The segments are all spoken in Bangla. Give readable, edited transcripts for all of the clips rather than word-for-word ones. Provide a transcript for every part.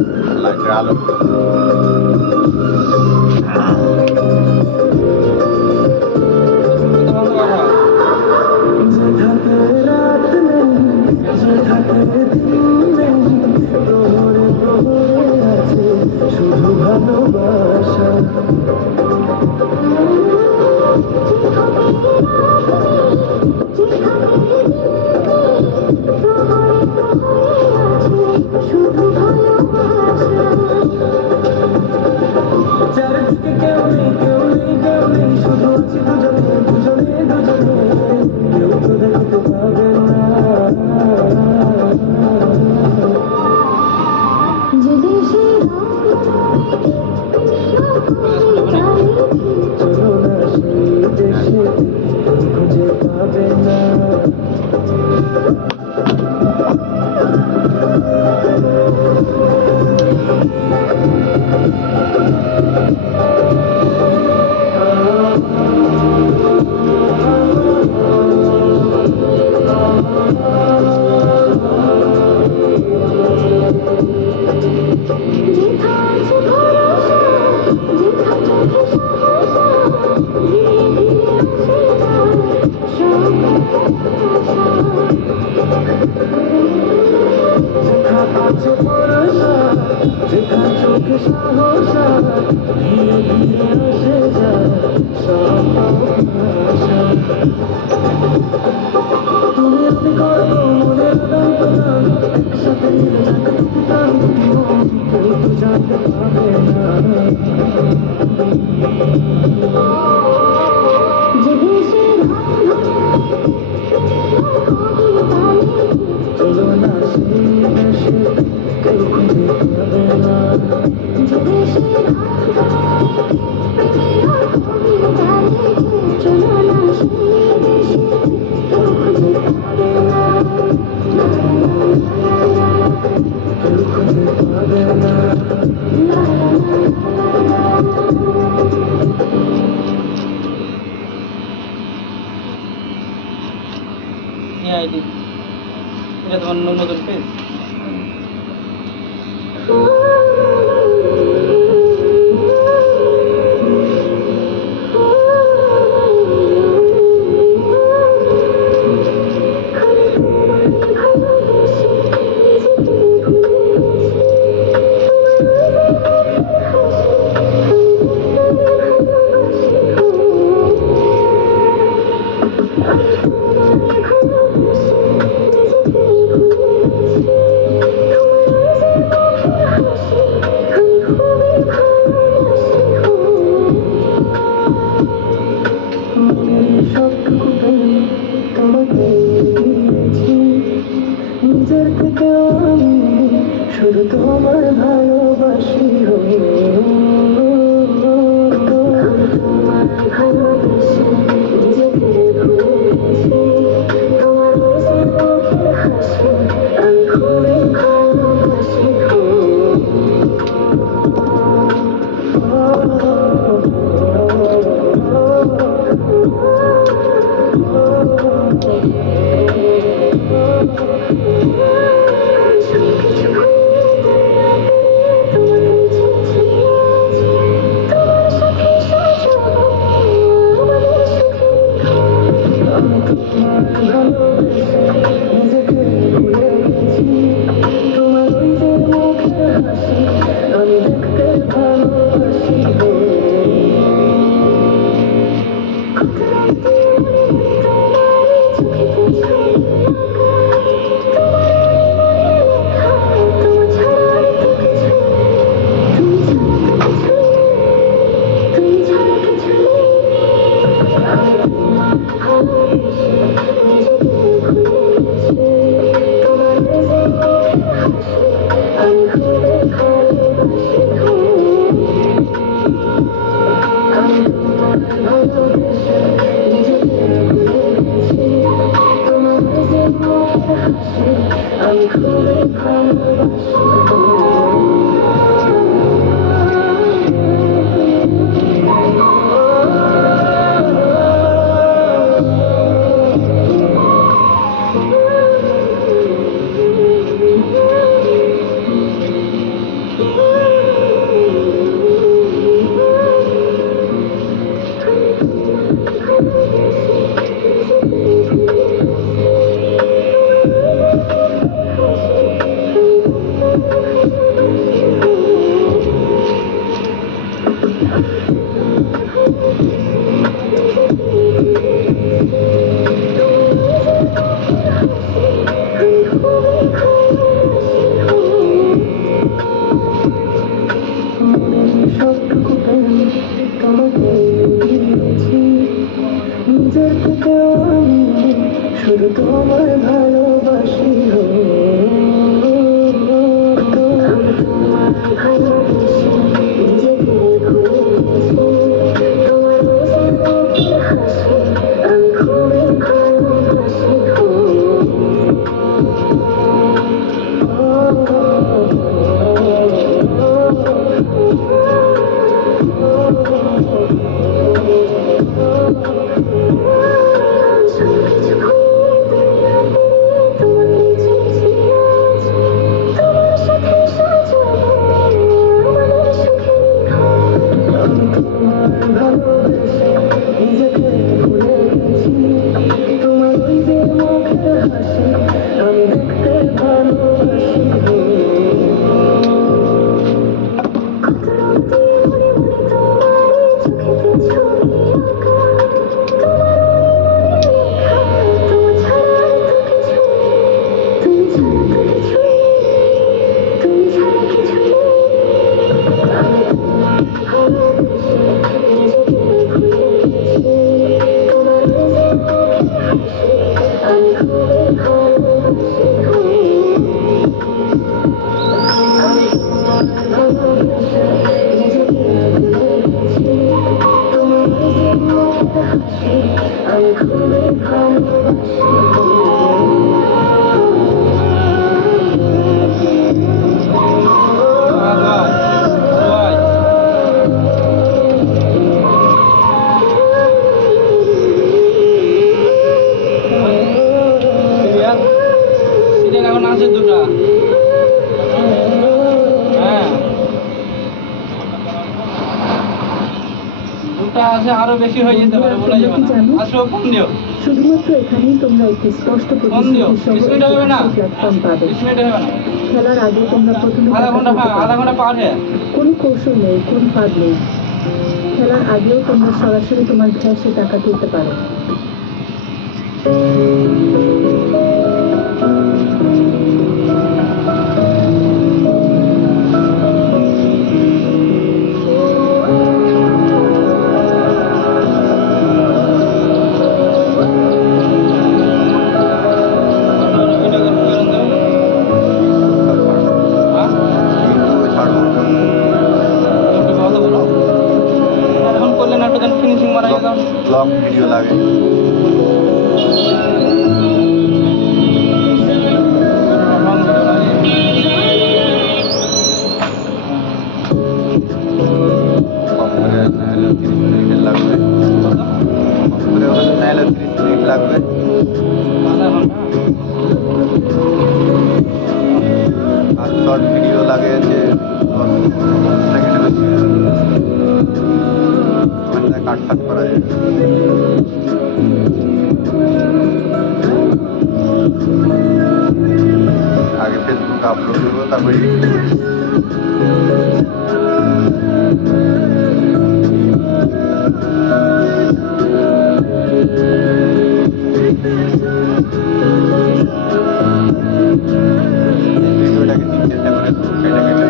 লাইটের আলো। শুধু ভালোবাসা শুধু ভালোবাসা চারিদিকে কেউ নেই কেউ নেই কেউ নেই শুধু আছি দুজনে দুজনে দুজনে কেউ তো দেখতে পাবে না যে দেশে চলো না সেই দেশে খুঁজে পাবে না যেখানে চোখে সাহসা ধীরে ধীরে আসে যায় সব আশা তুমি আমি করবো মনের দান প্রদান একসাথে মিলে যাক দুটি প্রাণ দুটি মন কেউ তো জানতে পারবে না যে দেশের চলো না সেই দেশে কেউ খুঁজে পাবে না যে দেশের চলো না সেই দেশে কেউ খুঁজে পাবে না কেউ খুঁজে পাবে না আইডি এটা তোমার নতুন পেজ নিজের থেকে আমি শুধু তোমার ভালোবাসি তোমার ভালোবাসি নিজেকে ভুলেছি তোমার মুখের হাসি আমি খুবই ভালোবাসি নিজেকে ভুলে গেছি তোমার ওই যে মুখের হাসি আমি দেখতে ভালোবাসি আমি খুবই ভালোবাসি আছে আরো বেশি হয়ে যেতে পারে, বলা যাবে না। আসো ফোন দিও। শুধুমাত্র এখানেই তোমরা একটি স্পষ্ট ফোন দিও, প্রতিশ্রুতি সহ 20 মিনিট হবে না, প্ল্যাটফর্ম পাবে। 20 মিনিট হবে না, খেলার আগে তোমরা প্রথমে আধা ঘন্টা, হ্যাঁ আধা ঘন্টা পার হয়ে। কোনো কৌশল নেই, কোনো ফাঁদ নেই। খেলার আগেও তোমরা সরাসরি তোমার ক্যাশে টাকা তুলতে পারো। এখন করলে না একটু ফিনিশিং মারা গেল। ব্লগ ভিডিও লাগে। কম করে নাহলে 30 মিনিট লাগবে, কম করে হলে নাহলে 30 মিনিট লাগবে। আধা ঘন্টা আর শর্ট ভিডিও লাগে যে 10 সেকেন্ডের বেশি, মানে কাট কাট করা যায়। আগে ফেসবুকে আপলোড করবো, তারপরে এডিট করবো। ভিডিওটাকে 3-4টা করে কেটে কেটে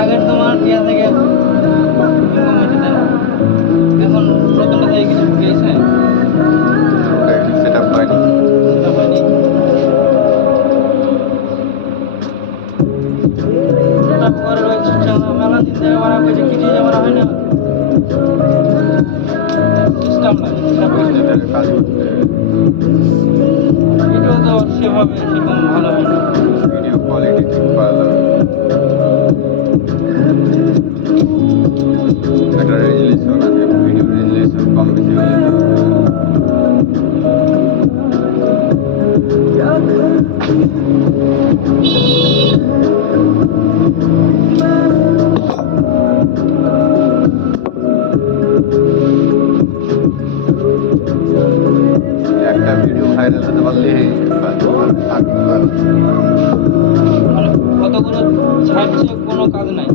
আগের তোমার ইয়া থেকে এখন প্রথমটা থেকে কিছু পেয়েছে সেট আপ হয়নি। সেটা হয়নি। সেটা করে রয়েছে মেলা দিন থেকে মারা হয়েছে, কিছু মারা হয় না, সিস্টেম লাগে সব কিছু। এটাকে কাজ করতে ভিডিও তো সেভাবে সেরকম ভালো হয় না। ভিডিও কোয়ালিটি ঠিক করা যাবে, একটা রেজুলেশন আছে, ভিডিও রেজুলেশন কম বেশি হলে তো একটা ভিডিও ভাইরাল হতে পারলে মানে কতগুলো ছাড়ছে কোনো কাজ নাই,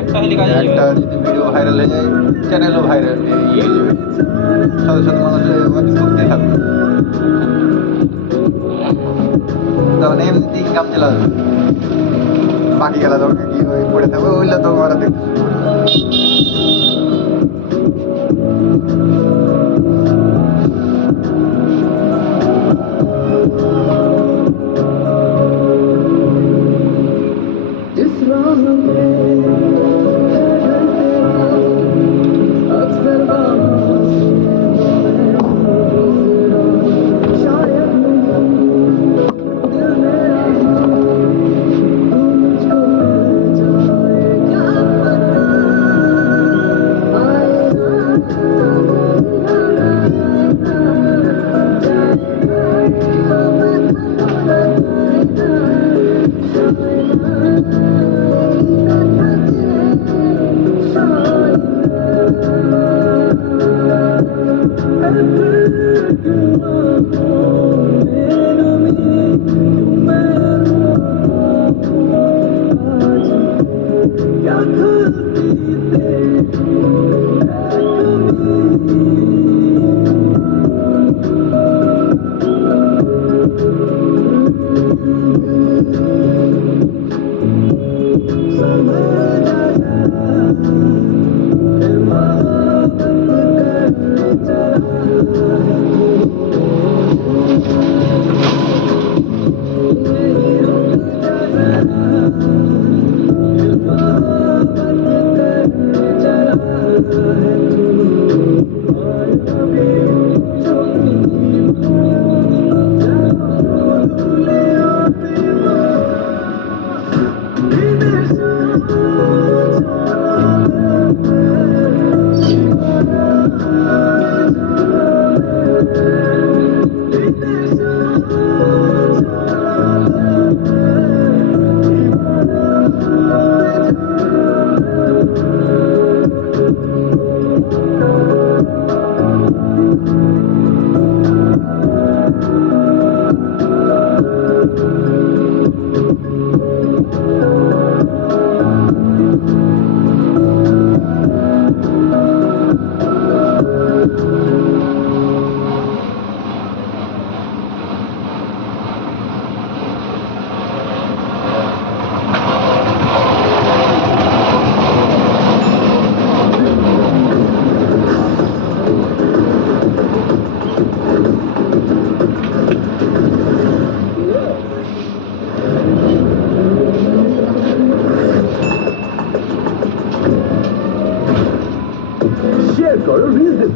একটা হলে কাজে একটা যাবে। যদি ভিডিও ভাইরাল হয়ে যায়, চ্যানেলও ভাইরাল ইয়ে হয়ে যাবে, সাথে সাথে মানুষ ওয়াচিং করতে থাকবে, তখন এমনিতে ইনকাম চলে আসবে। বাকি খেলা তোমাকে কি ওই পড়ে থাকবে, ওইগুলো তো ওরা দেখতে শুরু করবে। इस राह में अक्सर बाहों से गुजरा, शायद नहीं दिल मेरा तू मुझको मिल जाए, क्या पता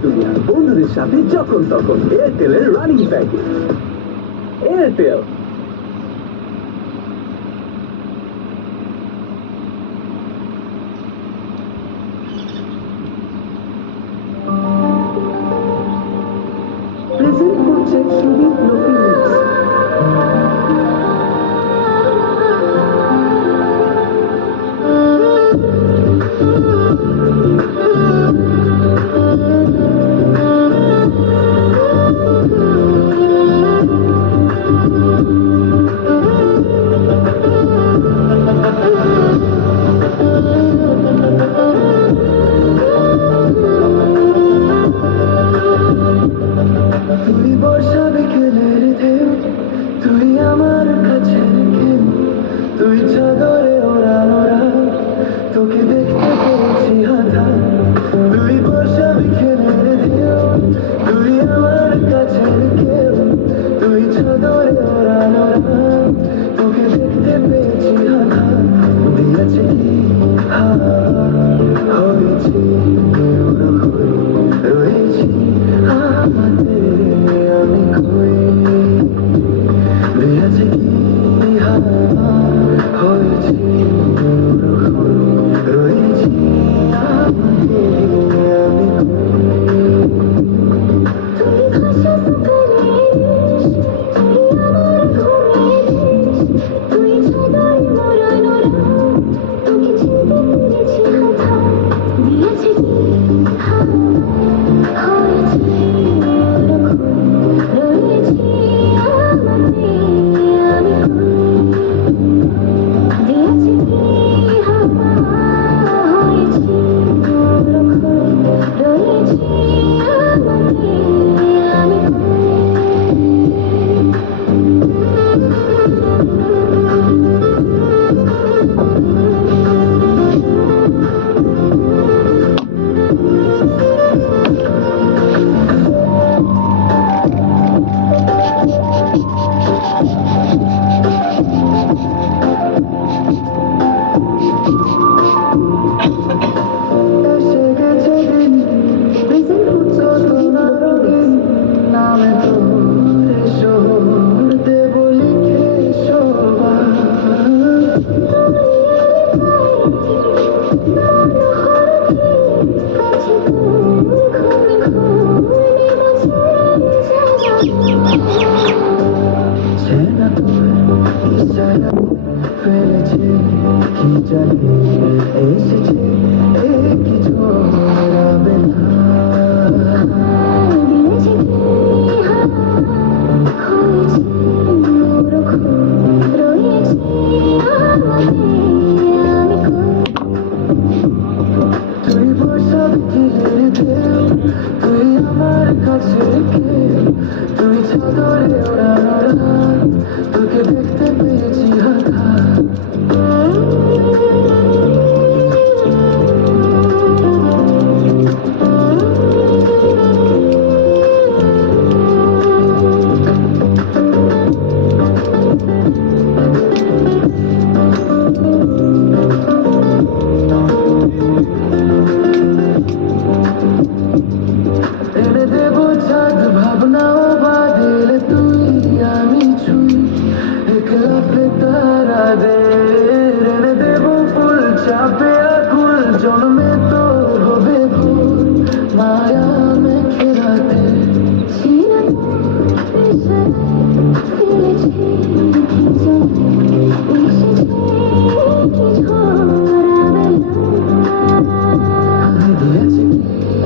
দুনিয়ার বন্ধুদের সাথে যখন তখন এয়ারটেলের রানিং প্যাকেজ এয়ারটেল। প্রেজেন্ট করছে সুদীপ লোফি মিক্স। তুই বর্ষা বিকেলের ঢেউ, তুই আমার কাছে কেউ, তুই চাদরে ওড়ানো রাত, তোকে দেখতে পেরেছি হঠাৎ। তুই বর্ষা বিকেলের ঢেউ, তুই আমার কাছে কেউ, তুই চাদরে ওড়ানো রাত, তোকে দেখতে পেয়েছি হঠাৎ। দিয়েছে কি হাওয়া, হয়েছি ওরকম, রয়েছি আমাদের আমি কই। দিয়েছে কি হাওয়া, হয়েছি ওরকম, রয়েছি আমাদের আমি কই। তুই ভাষা সকালের তুই আমার ঘুমের তুই চাদর মোড়ানো রাত, তোকে চিনতে পেরেছি হঠাৎ। দিয়েছে কি হাওয়া, হয়েছে ওরকম, রয়েছি আমাদের আমি কই। দিয়েছে কি হাওয়া, হয়েছে ওরকম, রয়েছি আমাদের আমি এসে গেছে দিন, প্রেজেন্ট করছে কত সুদীপ না লোফি রঙিন, মিক্স। নামে তোরে শহর দেব লিখে শোভা। চেনা তোর ইশারা ফেলেছে কি জানি, এসেছে কি জোড়াবে না। তুই বর্ষা বিকেলের ঢেউ, তুই আমার কাছে কেউ, তুই চাদরে ওড়ানো রাত, তোকে দেখতে পেয়েছি হঠাৎ। এনে দেবো চাঁদ ভাবনাও বাদল, তুই আমি ছুঁই একলাফে তারা দে। এনে দেবো ফুল চাপে আকুল, জন্মে তোর হবে ভুল, মায়া মেখে রাতে। দিয়েছে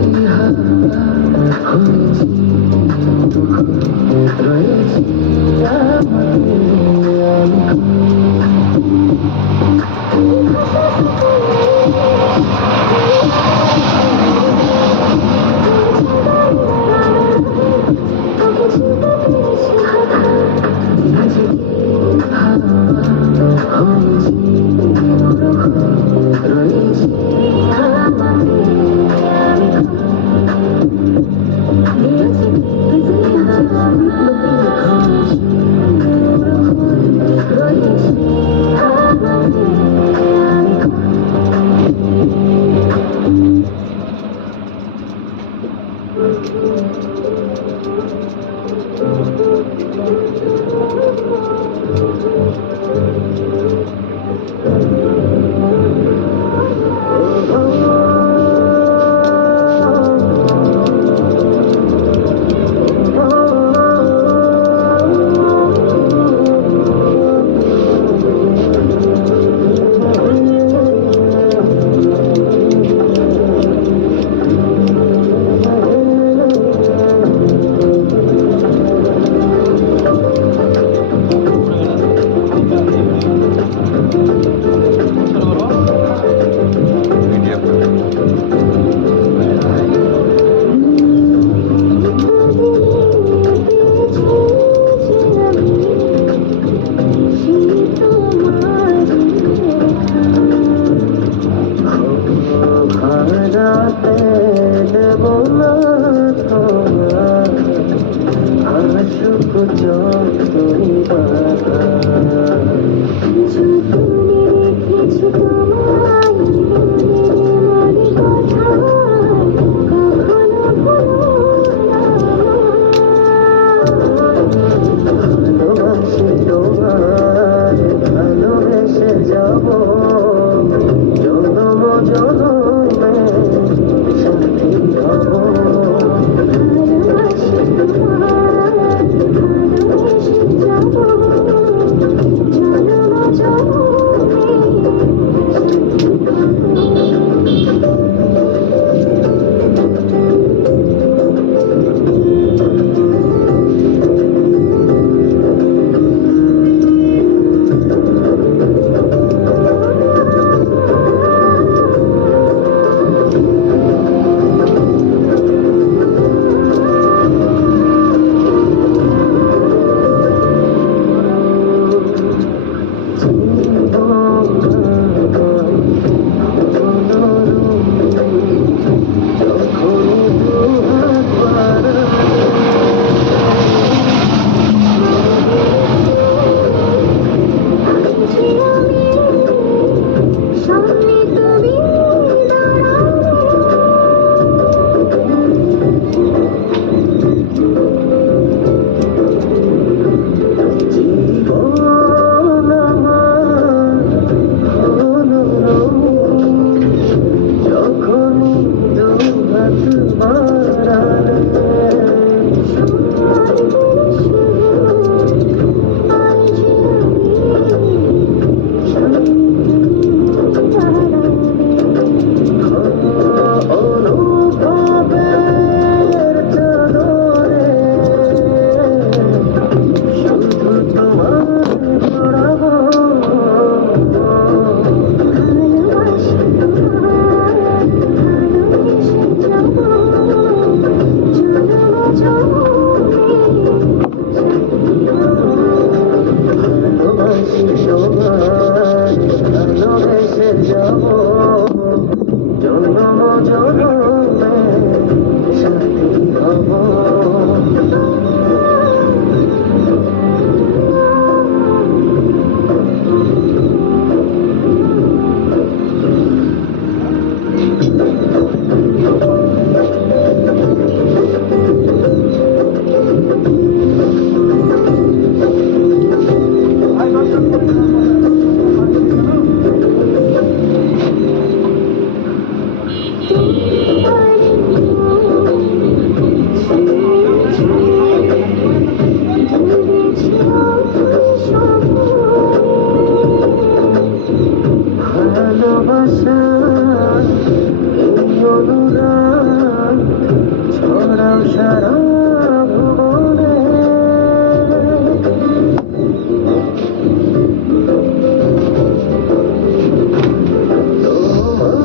কি হাওয়া, হয়েছি ওরকম, রয়েছি আমাদের আমি কই। দিয়েছে কি হাওয়া, হয়েছি ওরকম, রয়েছি আমাদের আমি কই। তোমার ভালোবেসে যাব জন্ম জন্মে সাথী হব ভালোবাসা এই অনুরাগ